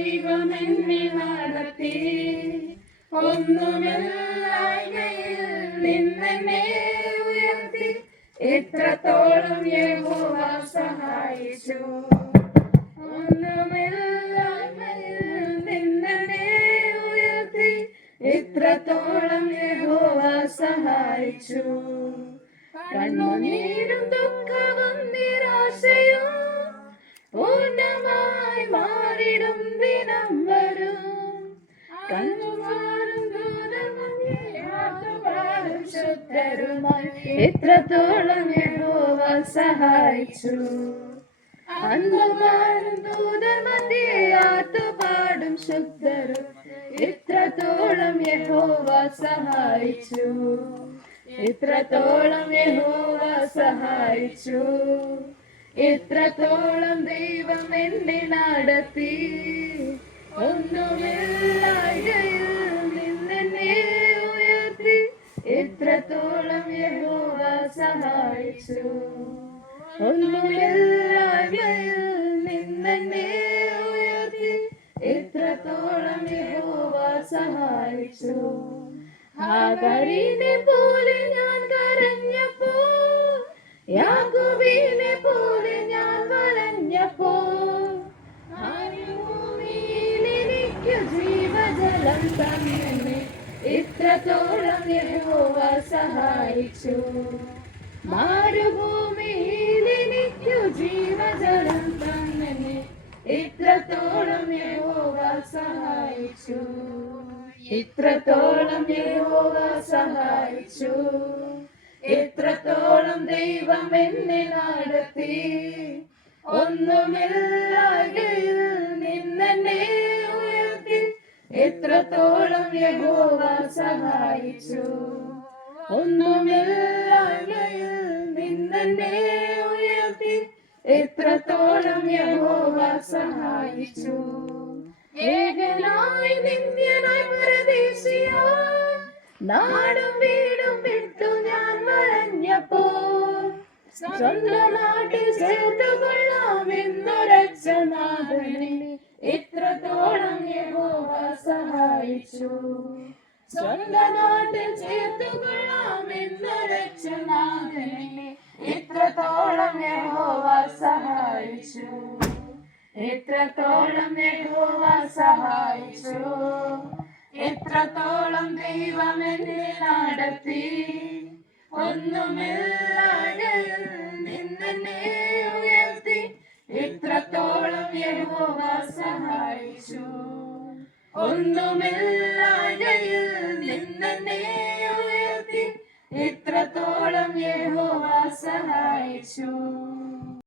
ദൈവം എന്നെ നടത്തി. ഒന്നുമില്ലായ്മയിൽ നിന്നെന്നെ ഉയർത്തി. ഇത്രത്തോളം യഹോവ സഹായിച്ചു. ഒന്നുമില്ലായ്മയിൽ നിന്നെന്നെ ഉയർത്തി. ഇത്രത്തോളം യഹോവ സഹായിച്ചു. കണ്ണുനീരും ദുഃഖവും നിരാശയും പൂർണ്ണമായി മാറിടും ദിനം വരും. കണ്ണുമാറും ദൂതമധ്യേയാതുപാടും ശുദ്ധരുമായി. ഇത്രത്തോളം യഹോവ സഹായിച്ചു. അന്ധമാരും ദൂതമധ്യേയാതുപാടും ശുദ്ധരും. ഇത്രത്തോളം യഹോവ സഹായിച്ചു. ഇത്രത്തോളം യഹോവ സഹായിച്ചു. ഇത്രത്തോളം ദൈവം എന്നെ നടത്തി. ഒന്നുമില്ലായ്മയിൽ നിന്നെന്നെ ഉയർത്തി. ഇത്രത്തോളം യഹോവ സഹായിച്ചു. ഒന്നുമില്ലായ്മയിൽ നിന്നെന്നെ ഉയർത്തി. ഇത്രത്തോളം യഹോവ സഹായിച്ചു. ഹാഗരിനെ പോലെ ഞാൻ കരഞ്ഞപ്പോ, യാക്കോബിനെ പോലെ ഞാൻ വലഞ്ഞപ്പോ, ഭൂമിയിൽ എനിക്ക് ജീവജലം തന്നെ. ഇത്രത്തോളം യഹോവ സഹായിച്ചു. മരുഭൂമിയിൽ എനിക്ക് ജീവജലം തന്നെ. ഇത്രത്തോളം യഹോവ സഹായിച്ചു. ഇത്രത്തോളം യഹോവ സഹായിച്ചു. ഇത്രത്തോളം ദൈവം എന്നെ നടത്തി. ഒന്നുമില്ലായ്മയിൽ നിന്നെന്നെ ഉയർത്തി. ഇത്രത്തോളം യഹോവ സഹായിച്ചു. ഒന്നുമില്ലായ്മയിൽ നിന്നെന്നെ ഉയർത്തി. ഇത്രത്തോളം യഹോവ സഹായിച്ചു. ഏകനായി നിന്ദ്യനായി പരദേശിയായി നാടും വീടും വിട്ടു ഞാൻ വലഞ്ഞപ്പോൾ, സ്വന്തം നാട്ടിൽ ചേർത്തുകൊള്ളാമെന്നുരച്ച നാഥനെ. ഇത്രത്തോളം യഹോവ സഹായിച്ചു. സ്വന്തം നാട്ടിൽ ചേർത്തുകൊള്ളാമെന്നുരച്ച നാഥനെ. ഇത്രത്തോളം യഹോവ സഹായിച്ചു. ഇത്രത്തോളം യഹോവ സഹായിച്ചു. ഇത്രത്തോളം ദൈവം എന്നെ നടത്തി. ഒന്നുമില്ലായ്മയിൽ നിന്നെന്നെ ഉയർത്തി. ഇത്രത്തോളം യഹോവ സഹായിച്ചു. ഒന്നുമില്ലായ്മയിൽ നിന്നെന്നെ ഉയർത്തി. ഇത്രത്തോളം യഹോവ സഹായിച്ചു.